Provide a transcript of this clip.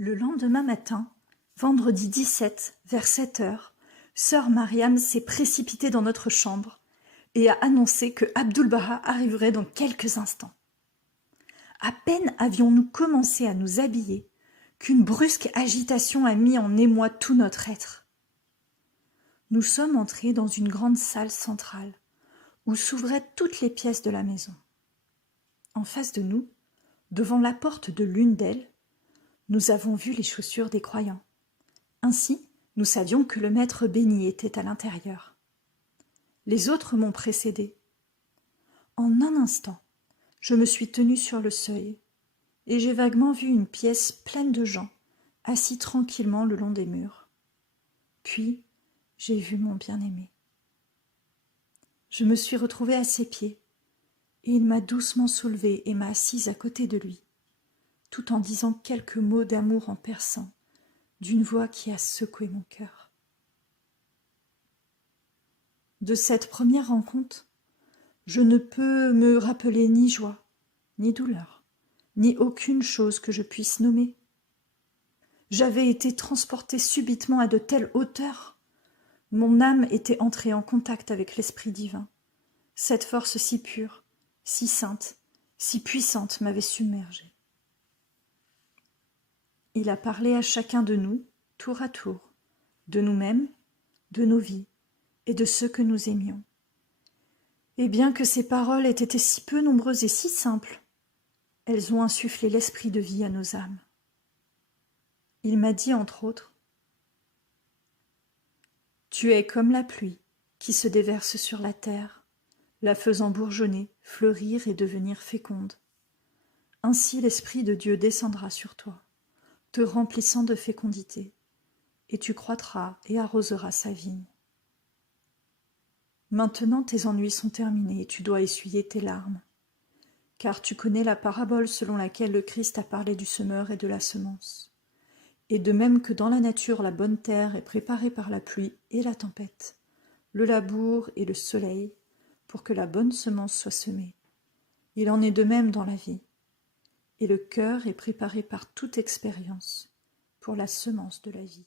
Le lendemain matin, vendredi 17, vers 7 heures, sœur Mariam s'est précipitée dans notre chambre et a annoncé que Abdul-Baha arriverait dans quelques instants. À peine avions-nous commencé à nous habiller qu'une brusque agitation a mis en émoi tout notre être. Nous sommes entrés dans une grande salle centrale où s'ouvraient toutes les pièces de la maison. En face de nous, devant la porte de l'une d'elles, nous avons vu les chaussures des croyants. Ainsi, nous savions que le maître béni était à l'intérieur. Les autres m'ont précédé. En un instant, je me suis tenue sur le seuil et j'ai vaguement vu une pièce pleine de gens, assis tranquillement le long des murs. Puis, j'ai vu mon bien-aimé. Je me suis retrouvée à ses pieds et il m'a doucement soulevée et m'a assise à côté de lui, tout en disant quelques mots d'amour en persan, d'une voix qui a secoué mon cœur. De cette première rencontre, je ne peux me rappeler ni joie, ni douleur, ni aucune chose que je puisse nommer. J'avais été transportée subitement à de telles hauteurs. Mon âme était entrée en contact avec l'Esprit divin. Cette force si pure, si sainte, si puissante m'avait submergée. Il a parlé à chacun de nous, tour à tour, de nous-mêmes, de nos vies et de ceux que nous aimions. Et bien que ces paroles aient été si peu nombreuses et si simples, elles ont insufflé l'esprit de vie à nos âmes. Il m'a dit, entre autres, « Tu es comme la pluie qui se déverse sur la terre, la faisant bourgeonner, fleurir et devenir féconde. Ainsi l'Esprit de Dieu descendra sur toi, te remplissant de fécondité, et tu croîtras et arroseras sa vigne. Maintenant tes ennuis sont terminés et tu dois essuyer tes larmes, car tu connais la parabole selon laquelle le Christ a parlé du semeur et de la semence. Et de même que dans la nature la bonne terre est préparée par la pluie et la tempête, le labour et le soleil, pour que la bonne semence soit semée, il en est de même dans la vie. Et le cœur est préparé par toute expérience pour la semence de la vie.